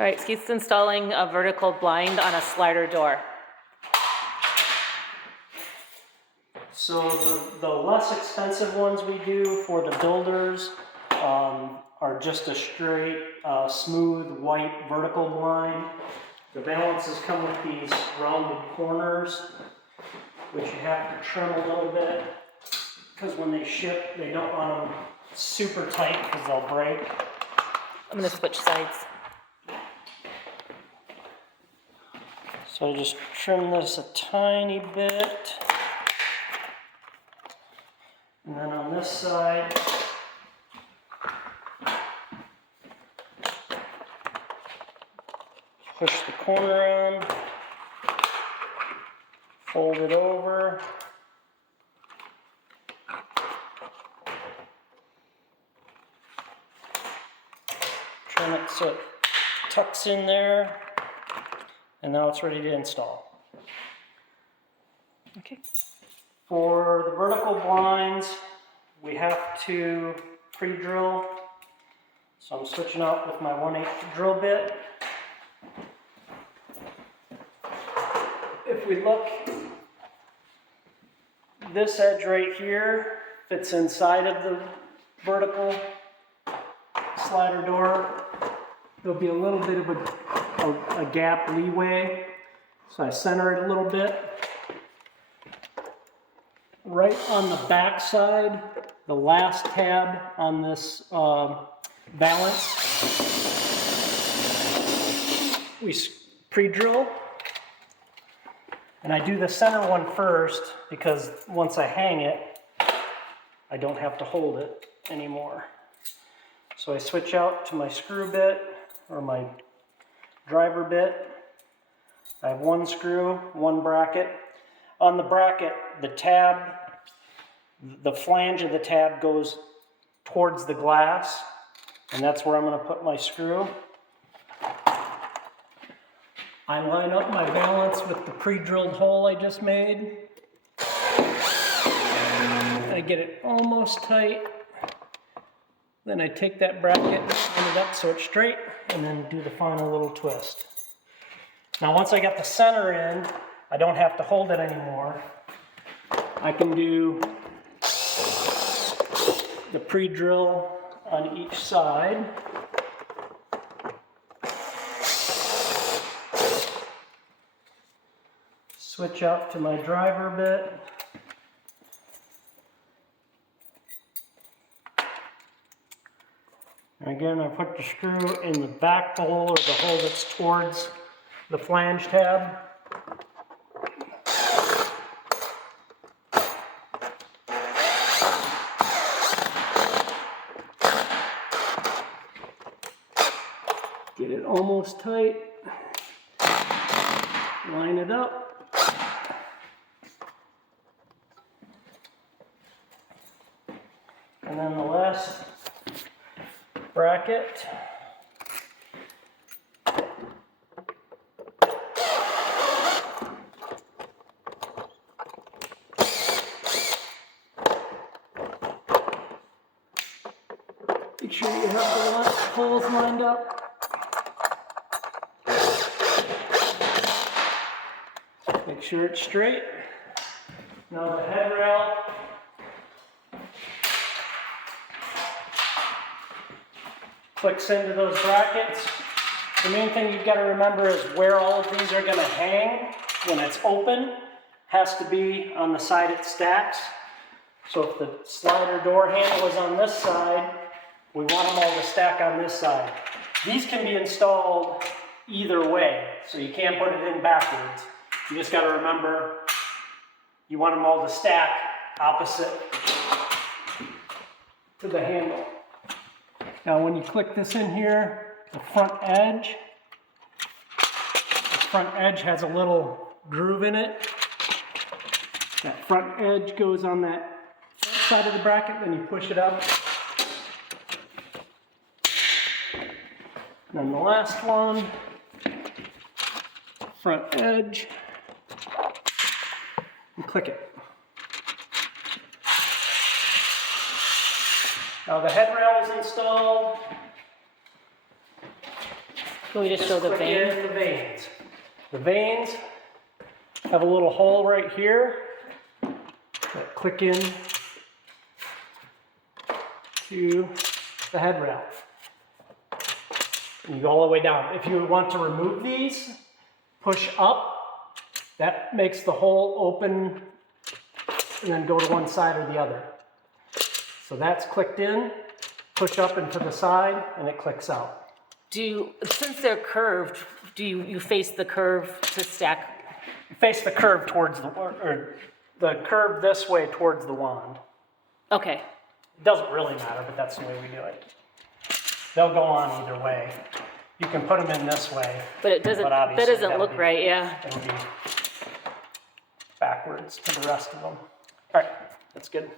All right, Keith's installing a vertical blind on a slider door. So the less expensive ones we do for the builders are just a straight, smooth, white vertical blind. The valances come with these rounded corners, which you have to trim a little bit, because when they ship, they don't want them super tight because they'll break. I'm gonna switch sides. So just trim this a tiny bit. And then on this side, push the corner on, fold it over. Trim it so it tucks in there, and now it's ready to install. Okay. For the vertical blinds, we have to pre-drill. So I'm switching out with my 1/8 drill bit. If we look, this edge right here fits inside of the vertical slider door. There'll be a little bit of a gap leeway, so I center it a little bit. Right on the back side, the last tab on this valance, we pre-drill. And I do the center one first because once I hang it, I don't have to hold it anymore. So I switch out to my screw bit or my driver bit. I have one screw, one bracket. On the bracket, the tab, the flange of the tab goes towards the glass, and that's where I'm going to put my screw. I line up my valance with the pre-drilled hole I just made. I get it almost tight. Then I take that bracket, line it up so it's straight, and then do the final little twist. Now once I got the center in, I don't have to hold it anymore. I can do the pre-drill on each side. Switch out to my driver bit. And again, I put the screw in the back hole or the hole that's towards the flange tab. Get it almost tight. Line it up. And then the last bracket. Make sure you have the holes lined up. Make sure it's straight. Now the head rail. Clicks into those brackets. The main thing you've got to remember is where all of these are going to hang when it's open has to be on the side it stacks. So if the slider door handle is on this side, we want them all to stack on this side. These can be installed either way, so you can't put it in backwards. You just got to remember you want them all to stack opposite to the handle. Now when you click this in here, the front edge has a little groove in it. That front edge goes on that side of the bracket, then you push it up. And then the last one, front edge, and click it. Now the head rail is installed. Can we just show the click vein? in the veins. The veins have a little hole right here that click in to the head rail. And you go all the way down. If you want to remove these, push up. That makes the hole open and then go to one side or the other. So that's clicked in, push up and to the side, and it clicks out. Since they're curved, do you face the curve to stack? Face the curve towards or the curve this way towards the wand. Okay, It doesn't really matter, but that's the way we do it. They'll go on either way. You can put them in this way. but it doesn't, But that obviously doesn't that look would be- right, yeah. It'll be backwards to the rest of them. All right, that's good.